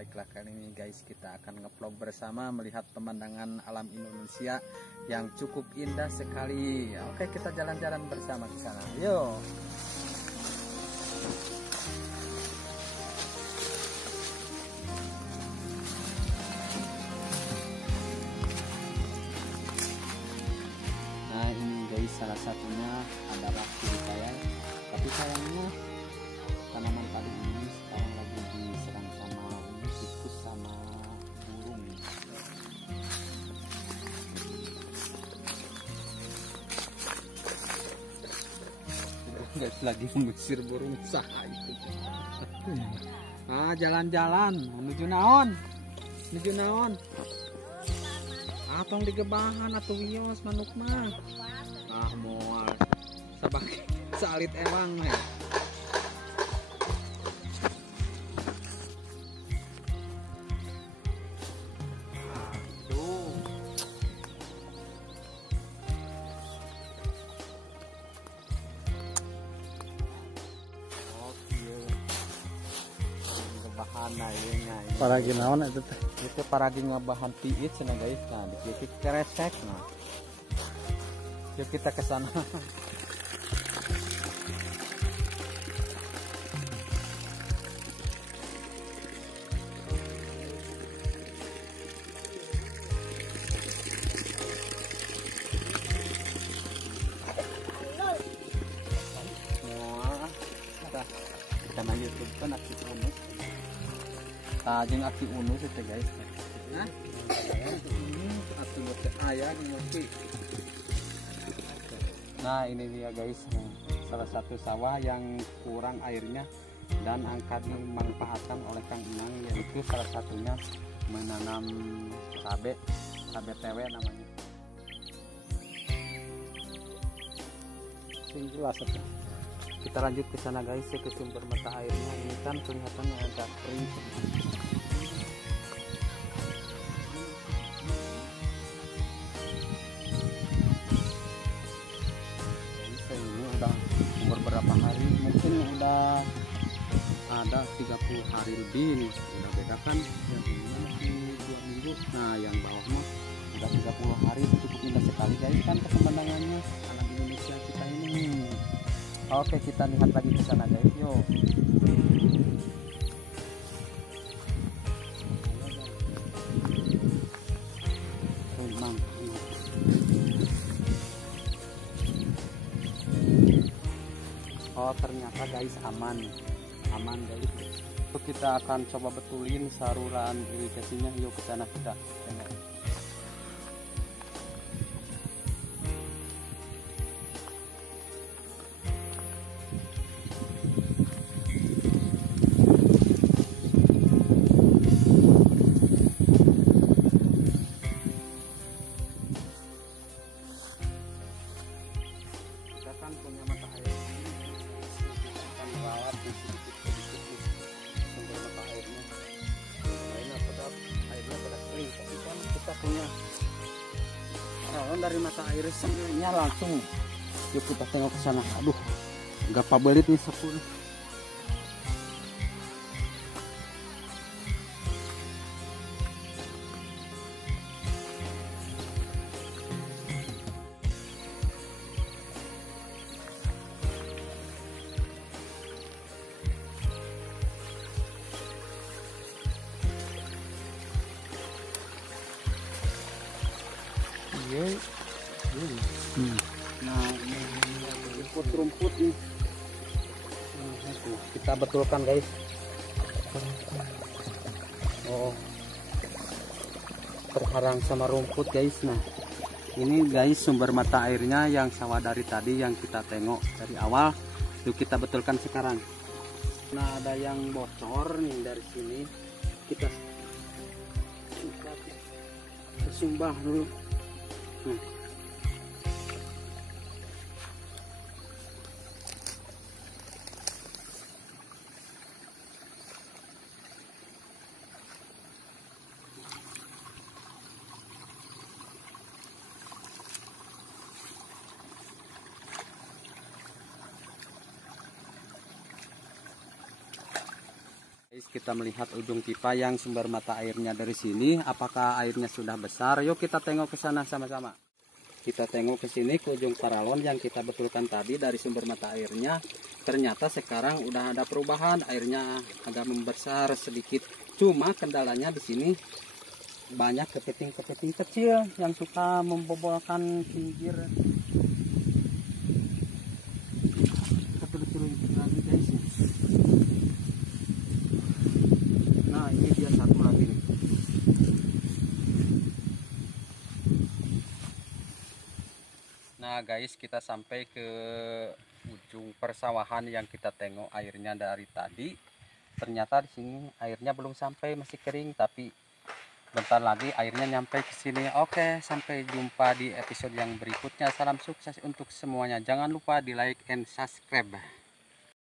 baiklah kali ini guys kita akan ngevlog bersama melihat pemandangan alam Indonesia yang cukup indah sekali. Oke, kita jalan-jalan bersama ke sana. Yuk. Nah ini guys salah satunya adalah kiri saya, tapi sayangnya tanaman padi ini sekarang lagi diserang sama tikus sama burung. Guys lagi mengusir burung saha itu. Ah jalan-jalan menuju naon? Menuju naon? Atong digebahan atau wios manuk mah. Ah moal. Sabak salit ewang ya. Paragi naon itu teh? Itu paragi ngabahan piit cenah guys. Nah, dikit keresek nah. Yuk kita ke sana. Kita na YouTube kan aktif unus. Tajeng aktif unus itu guys. Nah, aktif ayah ngopi. Nah ini dia guys, salah satu sawah yang kurang airnya dan akan dimanfaatkan oleh Kang Inang, yaitu salah satunya menanam cabe TW namanya. Jelas itu. Kita lanjut ke sana guys, ke sumber mata airnya. Ini kan kelihatannya agak kering. Ini udah umur berapa hari? Mungkin udah ada 30 hari lebih ini. Udah beda kan? Yang ini masih 2 minggu. Nah yang bawah mah udah 30 hari. Cukup indah sekali guys kan pemandangannya alam Indonesia kita ini. Oke, kita lihat lagi ke sana guys. Yuk. Oh, ternyata guys aman guys. Kita akan coba betulin saluran irigasinya. Yuk ke sana kita. Punya mata air kita merawat sedikit sumber mata airnya. Airnya pada kering, tapi kan kita punya dari mata air sendirinya langsung. Yuk kita tengok ke sana. Aduh, nggak pabelit nih sepul. Nah ini rumput nih. Kita betulkan guys. Oh, terharang sama rumput guys. Nah ini guys sumber mata airnya yang sawah dari tadi yang kita tengok dari awal. Itu kita betulkan sekarang. Nah ada yang bocor nih dari sini. Kita sumbah dulu. kita melihat ujung pipa yang sumber mata airnya dari sini. Apakah airnya sudah besar? Yuk kita tengok ke sana sama-sama. Kita tengok ke sini ke ujung paralon yang kita betulkan tadi dari sumber mata airnya. Ternyata sekarang udah ada perubahan, airnya agak membesar sedikit. Cuma kendalanya di sini banyak kepiting-kepiting kecil yang suka membobolkan pinggir. Lagi guys. Nah ini dia satu lagi nih. Nah guys, kita sampai ke ujung persawahan yang kita tengok airnya dari tadi. Ternyata di sini airnya belum sampai, masih kering, tapi bentar lagi airnya nyampe ke sini. Oke, sampai jumpa di episode yang berikutnya. Salam sukses untuk semuanya. Jangan lupa di like and subscribe.